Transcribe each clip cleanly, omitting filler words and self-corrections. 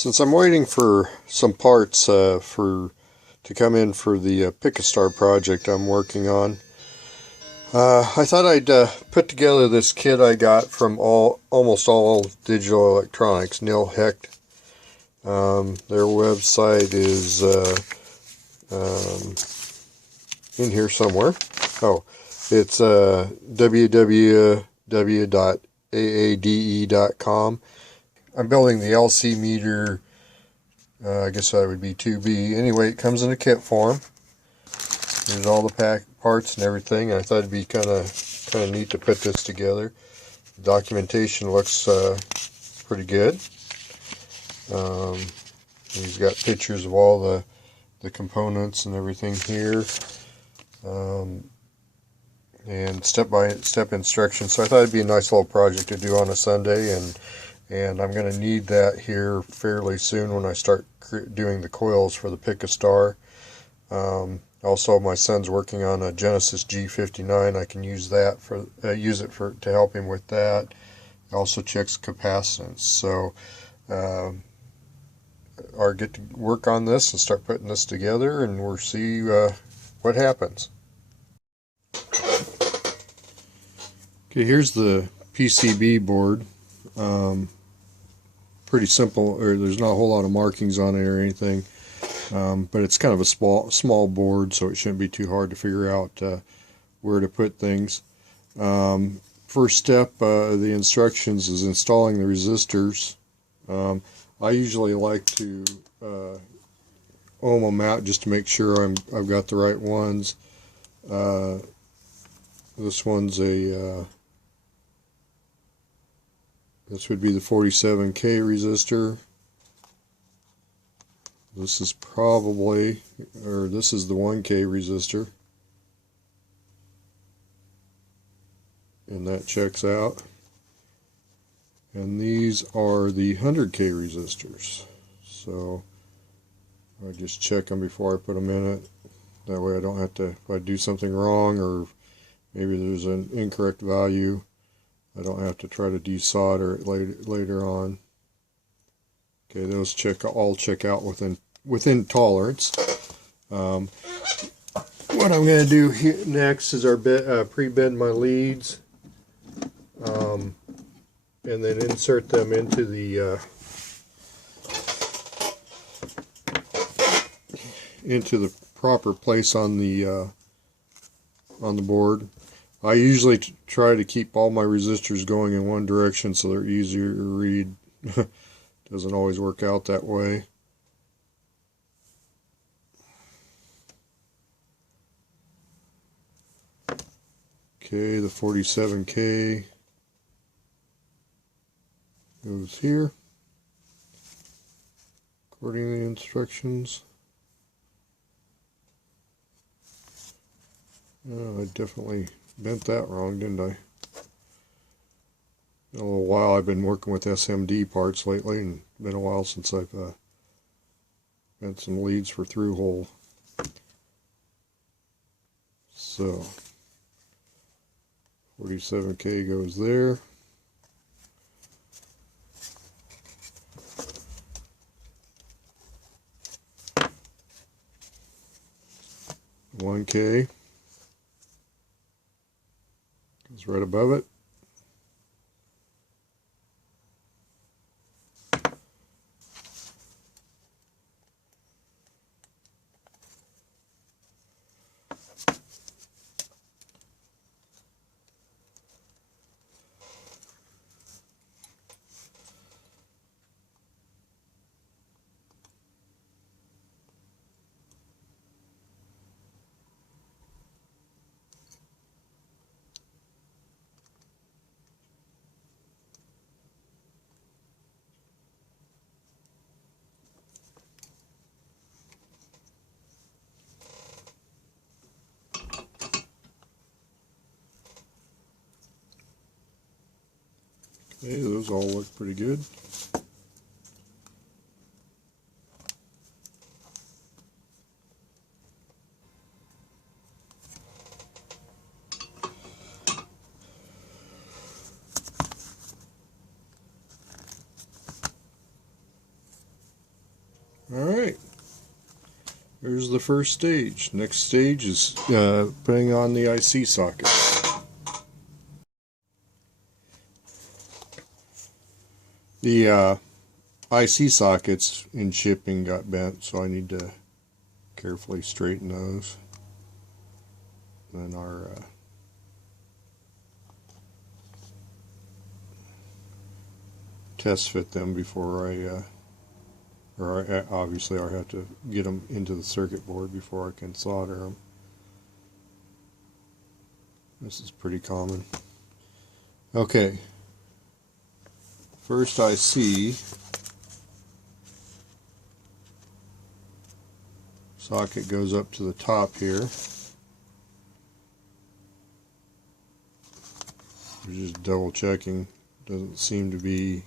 Since I'm waiting for some parts to come in for the Picastar project I'm working on, I thought I'd put together this kit I got from almost all digital electronics, Neil Hecht. Their website is in here somewhere. Oh, it's www.aade.com. I'm building the LC meter, I guess that would be 2B. Anyway, it comes in a kit form. There's all the parts and everything. I thought it'd be kind of neat to put this together. The documentation looks pretty good. He's got pictures of all the components and everything here, and step-by-step instructions. So I thought it'd be a nice little project to do on a Sunday, and I'm going to need that here fairly soon when I start doing the coils for the Picastar. Also, my son's working on a Genesis G59. I can use that to help him with that. It also checks capacitance. So I'll get to work on this and start putting this together, and we'll see what happens. Okay, here's the PCB board. Pretty simple, or there's not a whole lot of markings on it or anything, but it's kind of a small board, so it shouldn't be too hard to figure out where to put things. First step of the instructions is installing the resistors. I usually like to ohm them out just to make sure I've got the right ones. This one's this would be the 47K resistor. This is probably, or this is the 1K resistor. And that checks out. And these are the 100K resistors. So I just check them before I put them in it. That way I don't have to, if I do something wrong or maybe there's an incorrect value, I don't have to try to desolder it later on. Okay, those all check out within tolerance. What I'm going to do here next is pre-bend my leads, and then insert them into the proper place on the board. I usually try to keep all my resistors going in one direction so they're easier to read. Doesn't always work out that way. Okay, the 47K goes here, according to the instructions. Oh, I definitely bent that wrong, didn't I? In a little while. I've been working with SMD parts lately, and it's been a while since I've bent some leads for through hole. So 47K goes there. $1K goes right above it. Okay, those all look pretty good. Alright, there's the first stage. Next stage is putting on the IC socket. The IC sockets in shipping got bent, so I need to carefully straighten those. Then our test fit them before obviously I have to get them into the circuit board before I can solder them. This is pretty common. Okay, first IC socket goes up to the top here. We're just double checking. Doesn't seem to be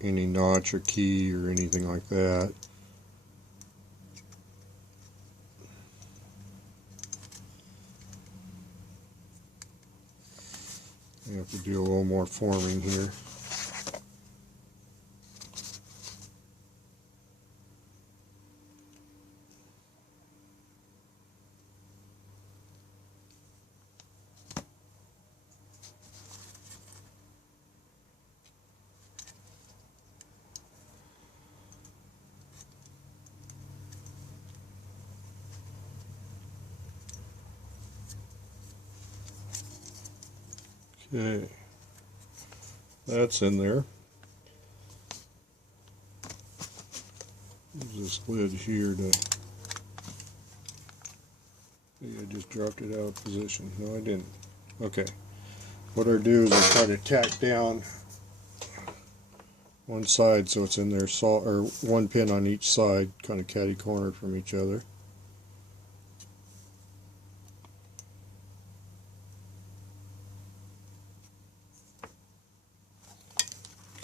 any notch or key or anything like that. I have to do a little more forming here. Okay, that's in there. Use this lid here to... I just dropped it out of position. No, I didn't. Okay. What I do is I try to tack down one side so it's in there, or one pin on each side, kind of catty-cornered from each other.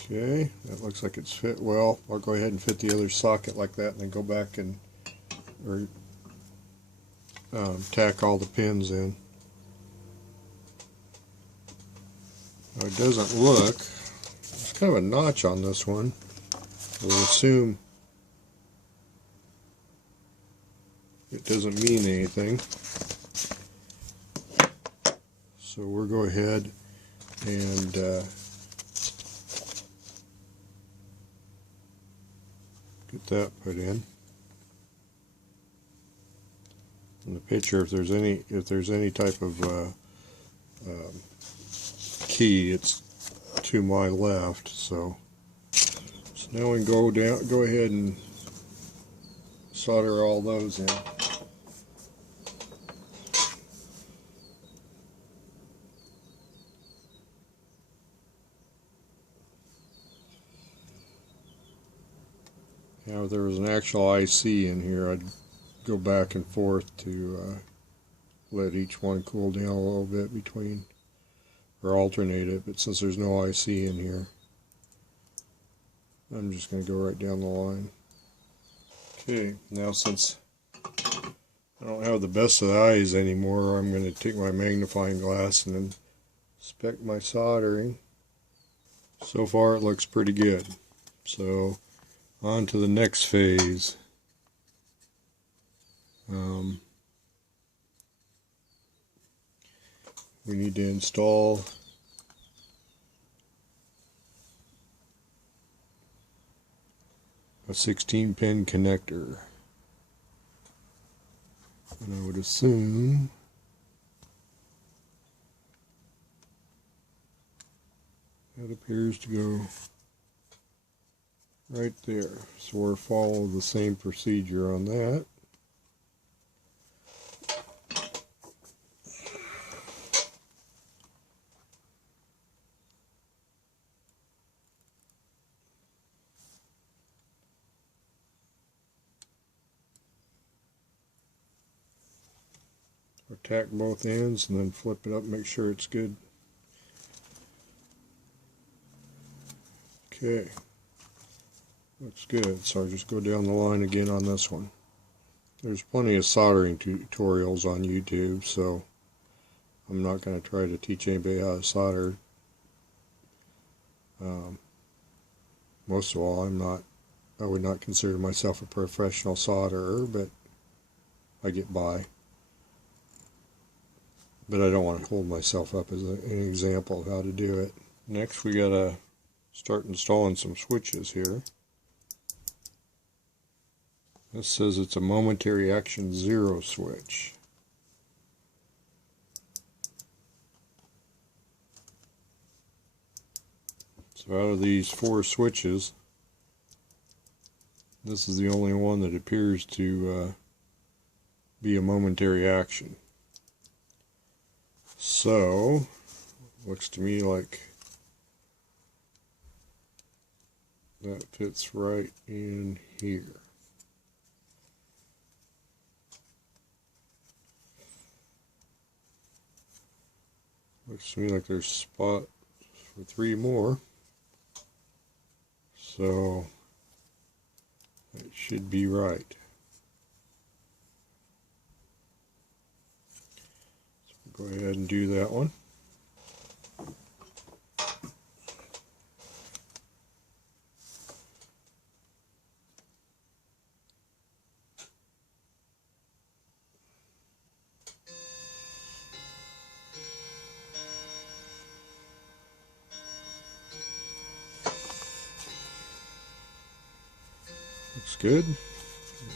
Okay, that looks like it's fit well. I'll go ahead and fit the other socket like that and then go back and tack all the pins in. Now it doesn't look, there's kind of a notch on this one. We'll assume it doesn't mean anything. So we'll go ahead and get that put in. In the picture, if there's any type of key, it's to my left. So now we can go ahead and solder all those in. Now, if there was an actual IC in here, I'd go back and forth to let each one cool down a little bit between, or alternate it, but since there's no IC in here, I'm just going to go right down the line. Okay, now since I don't have the best of the eyes anymore, I'm going to take my magnifying glass and inspect my soldering. So far it looks pretty good. So on to the next phase. We need to install a 16-pin connector. And I would assume that appears to go right there. So we'll follow the same procedure on that. Tack both ends and then flip it up, make sure it's good. Okay, looks good. So I'll just go down the line again on this one. There's plenty of soldering tutorials on YouTube, so I'm not going to try to teach anybody how to solder. Most of all, I'm not I would not consider myself a professional solderer, but I get by. But I don't want to hold myself up as an example of how to do it. Next, we gotta start installing some switches here. This says it's a momentary action 0 switch. So out of these 4 switches, this is the only one that appears to be a momentary action. So, looks to me like that fits right in here. Looks to me like there's spot for 3 more. So, that should be right. So we'll go ahead and do that one. Looks good.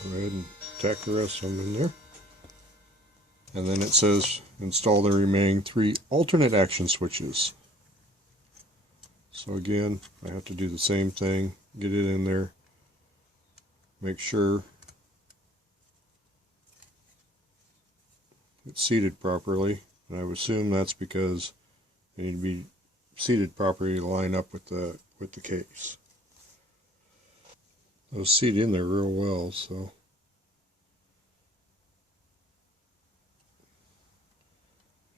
Go ahead and tack the rest of them in there. And then it says install the remaining 3 alternate action switches. So again, I have to do the same thing, get it in there, make sure it's seated properly. And I would assume that's because they need to be seated properly to line up with the case. Those seat in there real well, so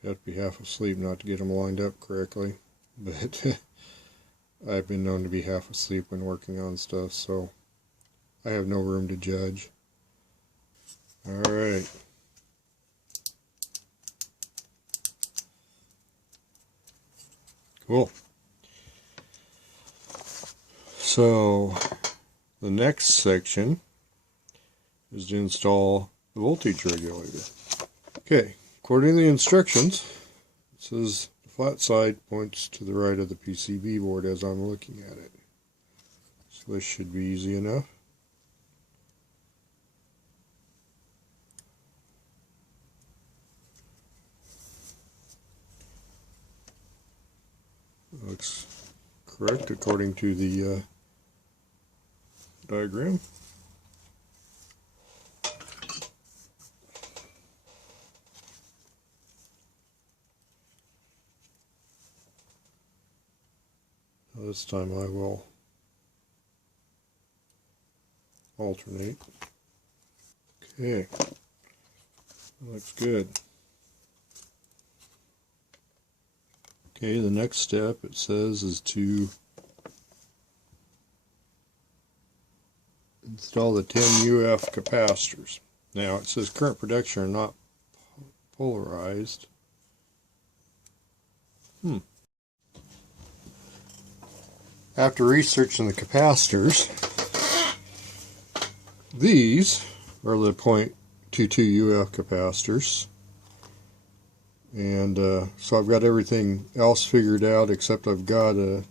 you have to be half asleep not to get them lined up correctly. But I've been known to be half asleep when working on stuff, so I have no room to judge. Alright. Cool. So the next section is to install the voltage regulator. Okay, according to the instructions, it says the flat side points to the right of the PCB board as I'm looking at it. So this should be easy enough. Looks correct according to the diagram. This time I will alternate. Okay, looks good. Okay, the next step, it says, is to install the 10 UF capacitors. Now, it says current protection are not polarized. After researching the capacitors, these are the 0.22 UF capacitors. And so I've got everything else figured out, except I've got a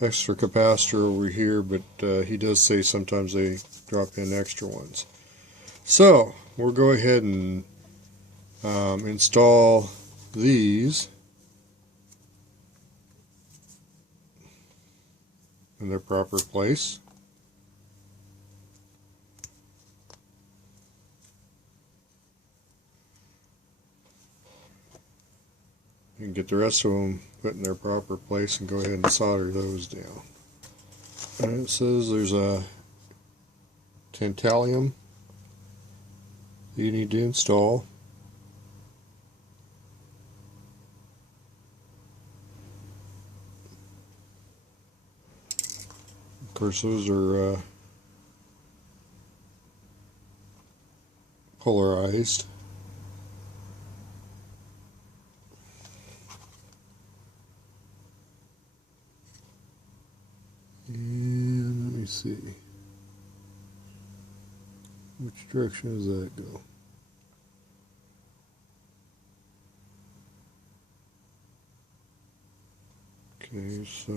extra capacitor over here, but he does say sometimes they drop in extra ones. So we'll go ahead and install these in their proper place. You can get the rest of them put in their proper place and go ahead and solder those down. And it says there's a tantalum that you need to install. Of course, those are polarized. And let me see. Which direction does that go? Okay, so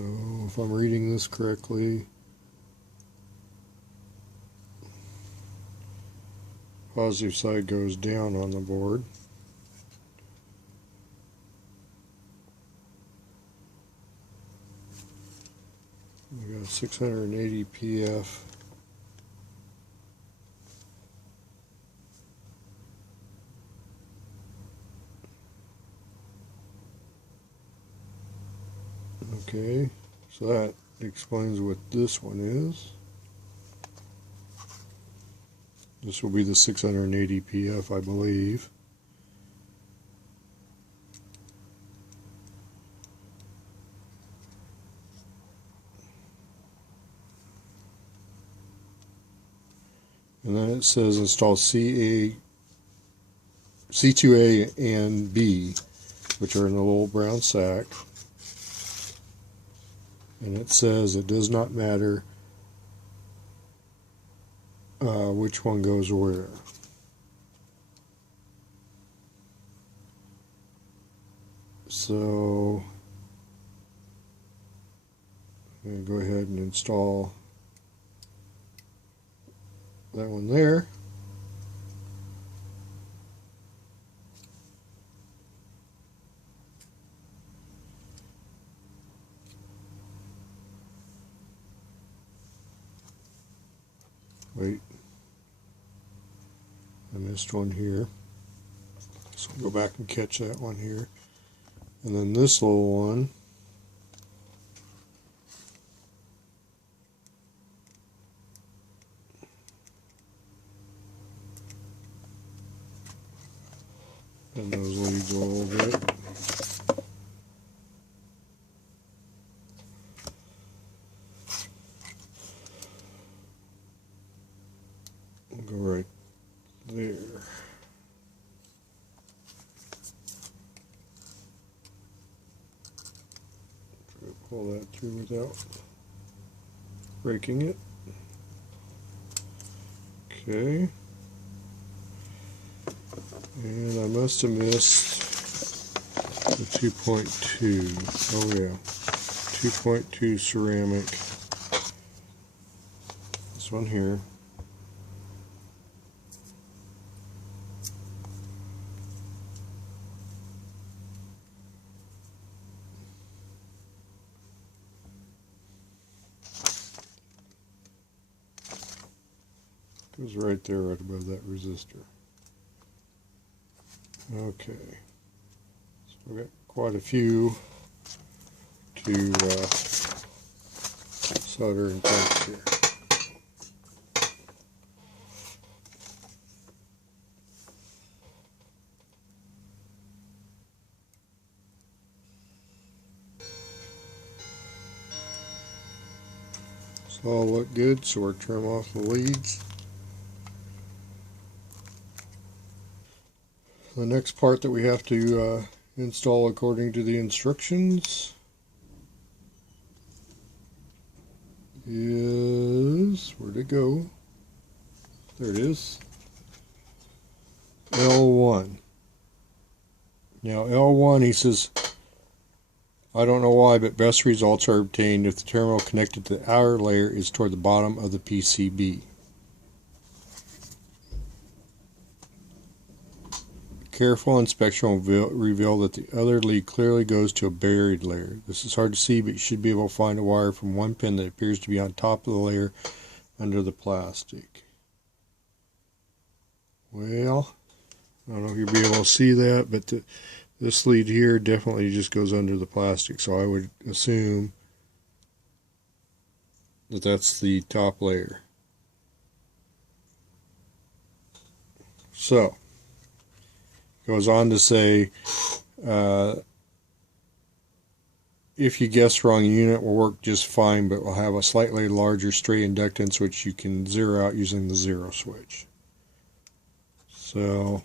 if I'm reading this correctly, positive side goes down on the board. We got 680 PF. Okay, so that explains what this one is. This will be the 680 PF, I believe. And then it says install C2A and B, which are in a little brown sack. And it says it does not matter which one goes where. So I'm going to go ahead and install that one there. Wait, I missed one here, so I'll go back and catch that one here. And then this little one, and those leads a little bit. We'll go right there. Try to pull that through without breaking it. Okay. And I must have missed the 2.2. Oh yeah. 2.2 ceramic. This one here. Goes right there, right above that resistor. Okay, so we've got quite a few to solder and place here. So all look good, so we'll trim off the leads. The next part that we have to install according to the instructions is, where'd it go? There it is. L1. Now L1, he says, I don't know why, but best results are obtained if the terminal connected to the outer layer is toward the bottom of the PCB. Careful inspection will reveal that the other lead clearly goes to a buried layer. This is hard to see, but you should be able to find a wire from one pin that appears to be on top of the layer under the plastic. Well, I don't know if you'll be able to see that, but this lead here definitely just goes under the plastic, so I would assume that that's the top layer. So goes on to say, if you guess wrong, the unit will work just fine, but will have a slightly larger stray inductance, which you can zero out using the zero switch. So,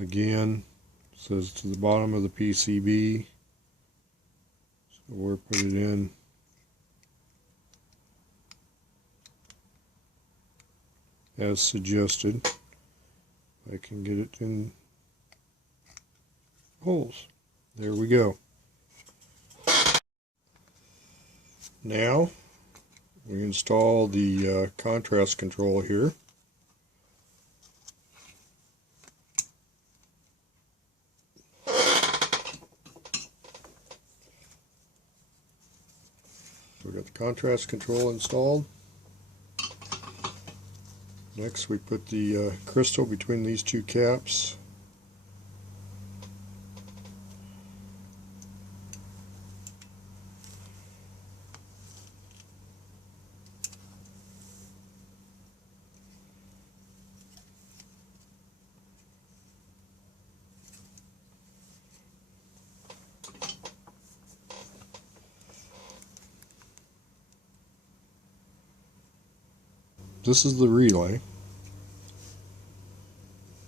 again, it says to the bottom of the PCB. So we'll put it in. as suggested. I can get it in holes. There we go. Now we install the contrast control here. We've got the contrast control installed. Next we put the crystal between these two caps. This is the relay,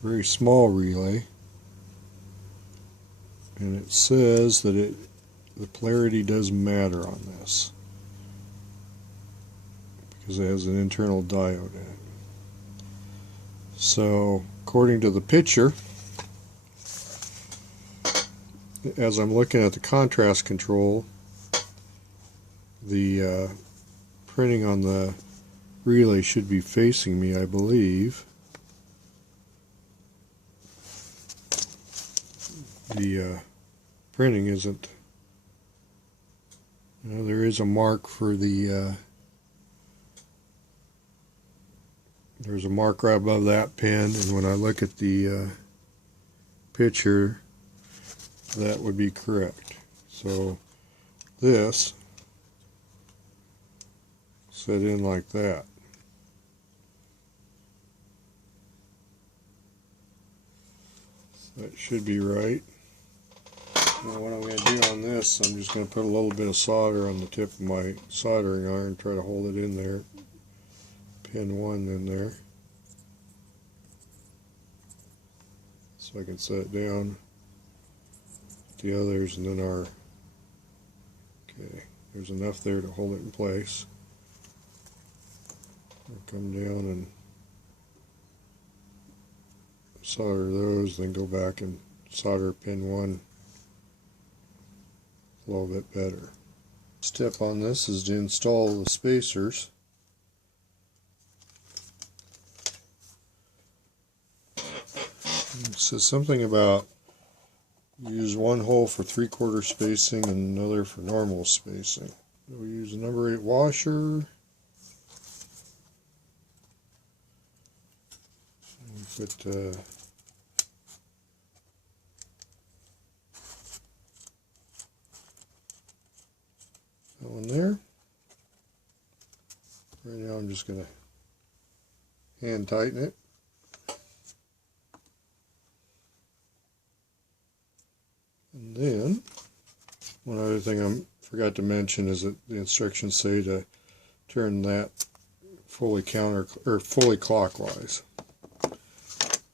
very small relay, and it says that the polarity does matter on this because it has an internal diode in it. So according to the picture, as I'm looking at the contrast control, the printing on the relay should be facing me, I believe. The printing isn't. There is a mark for the there's a mark right above that pin, and when I look at the picture, that would be correct. So this set in like that. That should be right. Now what I'm going to do on this, I'm just going to put a little bit of solder on the tip of my soldering iron, try to hold it in there. Pin 1 in there. So I can set it down. The others, and then our, okay, there's enough there to hold it in place. I'll come down and solder those, then go back and solder pin 1 a little bit better. Step on this is to install the spacers. It says something about use one hole for 3/4 spacing and another for normal spacing. We use a number 8 washer. Put that one there. Right now I'm just going to hand tighten it. And then one other thing I forgot to mention is that the instructions say to turn that fully clockwise.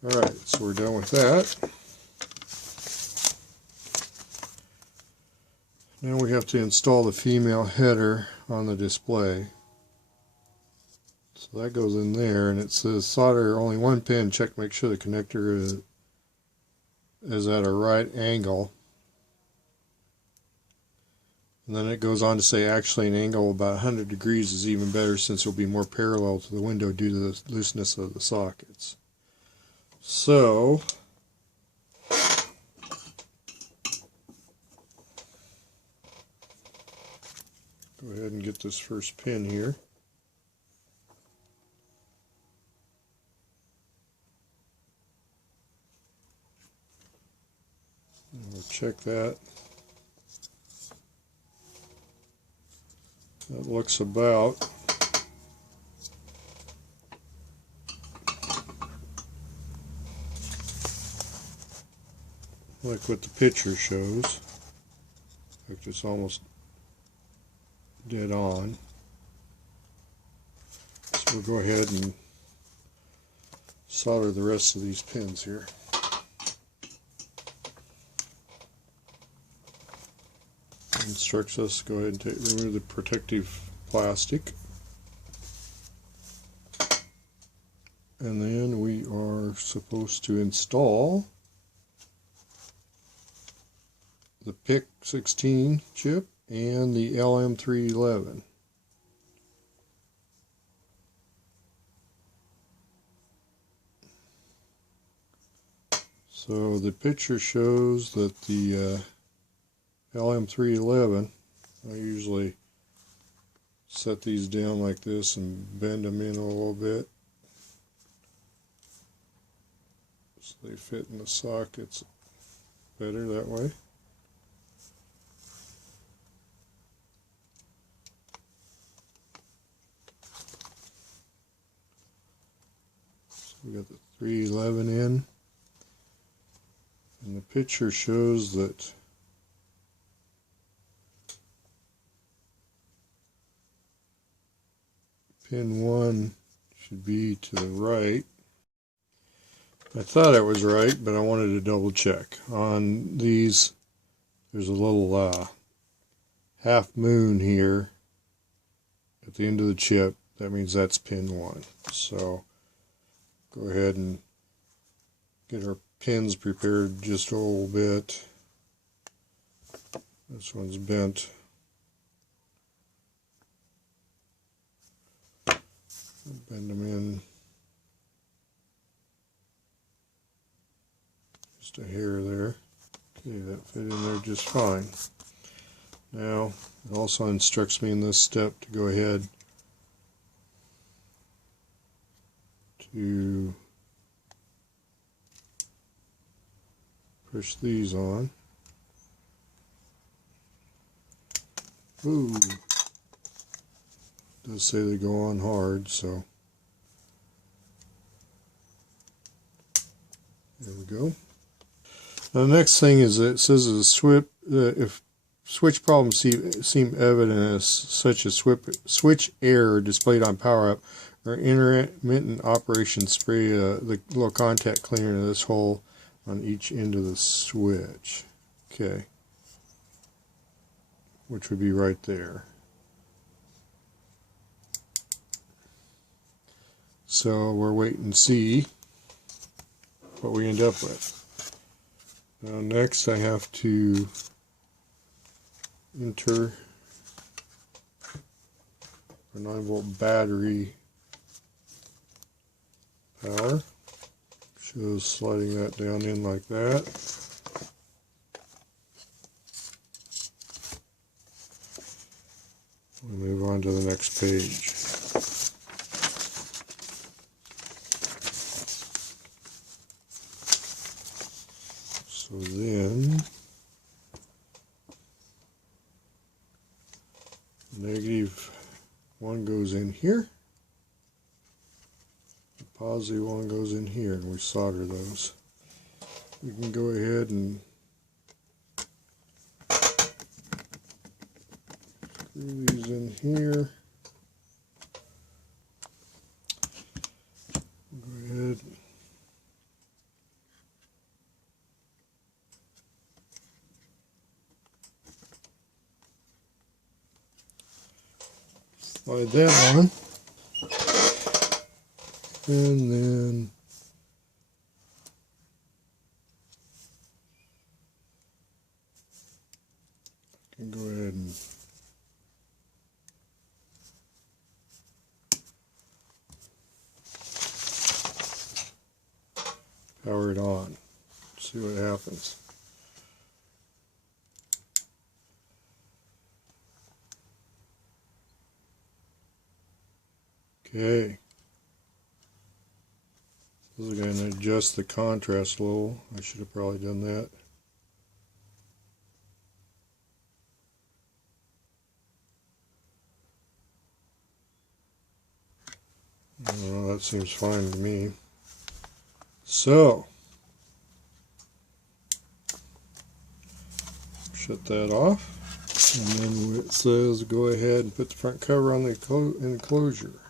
Alright, so we're done with that. Now we have to install the female header on the display. So that goes in there, and it says solder only one pin, check to make sure the connector is at a right angle. And then it goes on to say actually an angle about 100 degrees is even better since it will be more parallel to the window due to the looseness of the sockets. So go ahead and get this first pin here. And we'll check that. That looks about like what the picture shows. In fact, it's almost dead on. So we'll go ahead and solder the rest of these pins here. It instructs us to go ahead and remove the protective plastic. And then we are supposed to install the PIC 16 chip and the LM311. So the picture shows that the LM311, I usually set these down like this and bend them in a little bit so they fit in the sockets better that way. So we got the 311 in, and the picture shows that pin 1 should be to the right. I thought it was right, but I wanted to double check. On these, there's a little half moon here at the end of the chip. That means that's pin 1. So go ahead and get our pins prepared just a little bit. This one's bent. Bend them in just a hair there. Okay, that fit in there just fine. Now, it also instructs me in this step to go ahead to push these on. Ooh. It does say they go on hard, so there we go. Now the next thing is that it says if switch problems seem evident as such as switch error displayed on power up or intermittent operation, spray the little contact cleaner into this hole on each end of the switch. Okay, which would be right there. So we're waiting to see what we end up with. Now next I have to enter a 9-volt battery power. Shows sliding that down in like that. We'll move on to the next page. So then, -1 goes in here, the +1 goes in here, and we solder those. We can go ahead and screw these in here. Go ahead. Slide that on, and then I can go ahead and power it on. See what happens. Okay, so we're going to adjust the contrast a little. I should have probably done that. Well, that seems fine to me. So, shut that off. And then it says go ahead and put the front cover on the enclosure.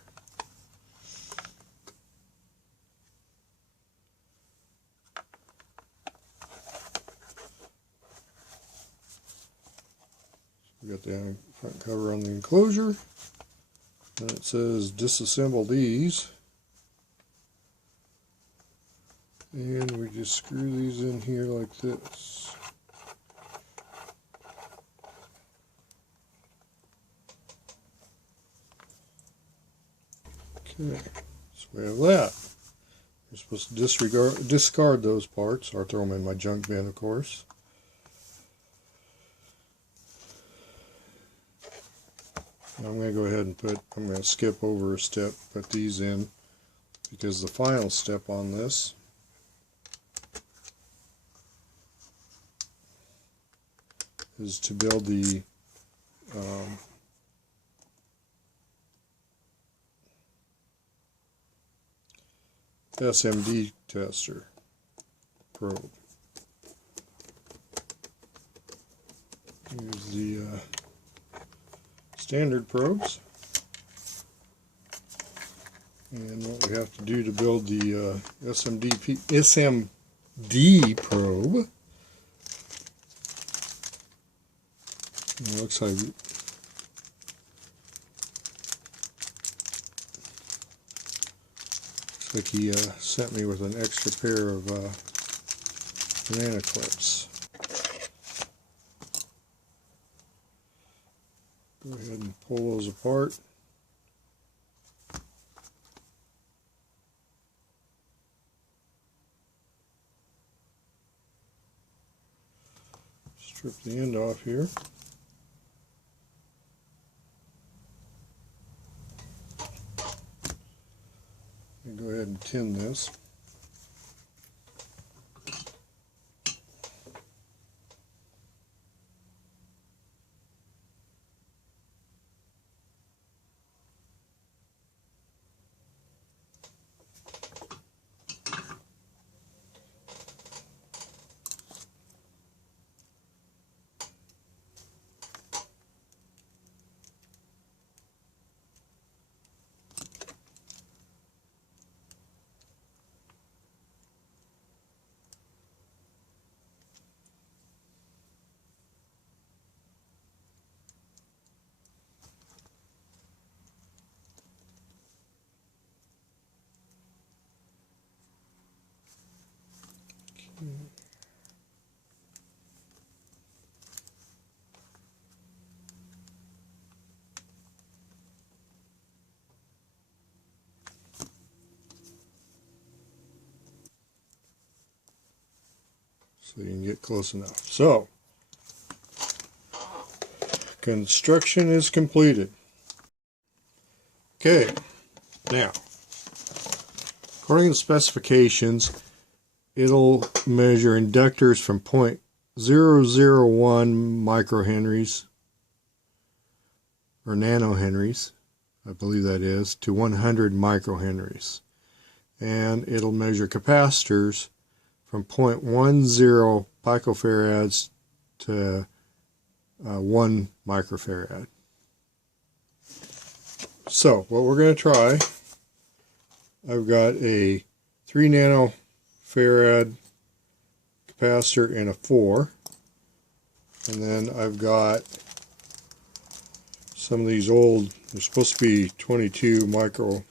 We got the front cover on the enclosure, and it says disassemble these. And we just screw these in here like this. Okay, so we have that. We're supposed to discard those parts, or throw them in my junk bin, of course. I'm going to go ahead and I'm going to skip over a step, put these in, because the final step on this is to build the SMD tester probe. Here's the standard probes, and what we have to do to build the SMD probe. It looks like he sent me with an extra pair of banana clips. Go ahead and pull those apart. Strip the end off here. And go ahead and tin this. So you can get close enough. So, construction is completed. Okay, now, according to the specifications, it'll measure inductors from 0.001 microhenries, or nanohenries, I believe that is, to 100 microhenries. And it'll measure capacitors from 0.10 picofarads to 1 microfarad. So what we're going to try, I've got a 3 nanofarad capacitor and a 4, and then I've got some of these old, they're supposed to be 22 microhenry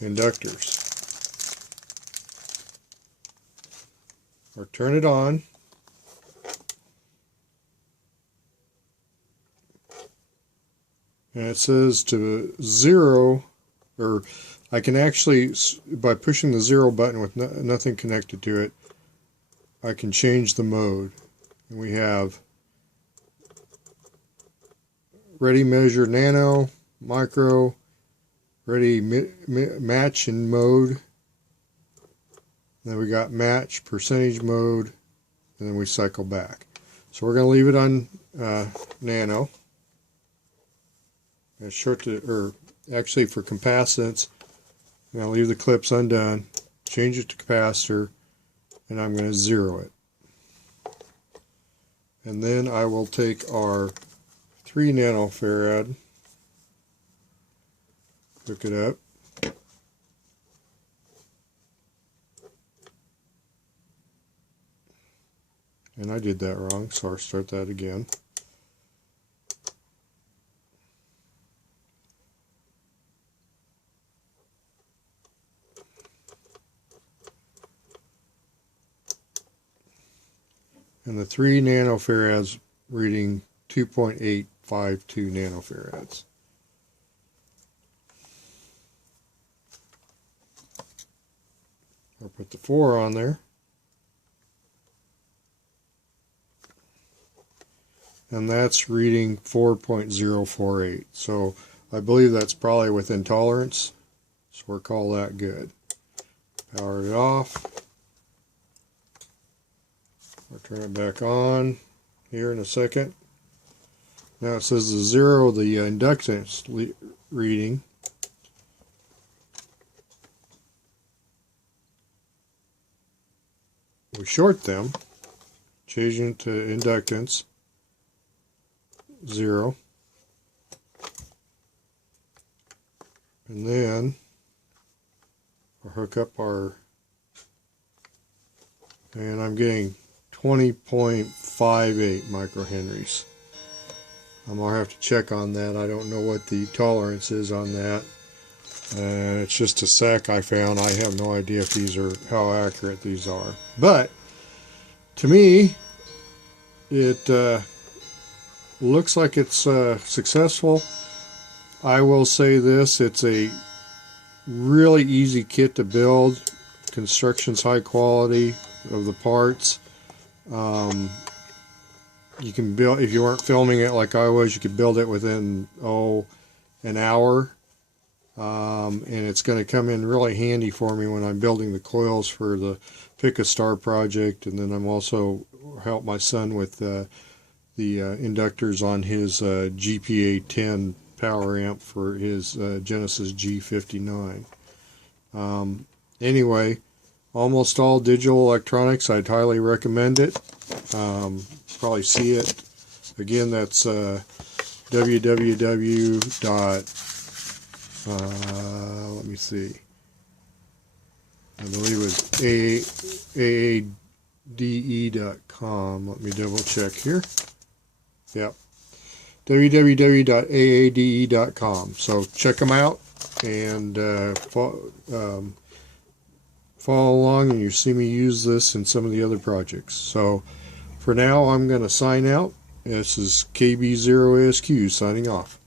inductors. Or turn it on. And it says to 0, or I can actually, by pushing the 0 button with nothing connected to it, I can change the mode. And we have ready measure nano, micro, ready match in mode. Then we got match, percentage mode, and then we cycle back. So we're going to leave it on nano. Actually for capacitance, I'm going to leave the clips undone, change it to capacitor, and I'm going to 0 it. And then I will take our 3 nanofarad, hook it up, and I did that wrong, so I'll start that again. and the 3 nanofarads reading 2.852 nanofarads. I'll put the 4 on there. And that's reading 4.048. So I believe that's probably within tolerance. So we'll call that good. Power it off. I'll turn it back on here in a second. Now it says the 0, the inductance reading. We short them, changing to inductance 0, and then we'll hook up our, and I'm getting 20.58 microhenries. I'm going to have to check on that. I don't know what the tolerance is on that. It's just a sack I found. I have no idea if these are, how accurate these are. But to me, it looks like it's successful. I will say this, it's a really easy kit to build. Construction's high quality of the parts. You can build, if you weren't filming it like I was, you could build it within an hour. And it's going to come in really handy for me when I'm building the coils for the Pick a Star project, and then I'm also help my son with the inductors on his GPA 10 power amp for his Genesis G59. Anyway, almost all digital electronics, I'd highly recommend it. Probably see it. Again, that's www. Let me see. I believe it was aade.com. Let me double check here. Yep. www.aade.com. So check them out and follow along, and you see me use this in some of the other projects. So for now, I'm going to sign out. This is KB0ASQ signing off.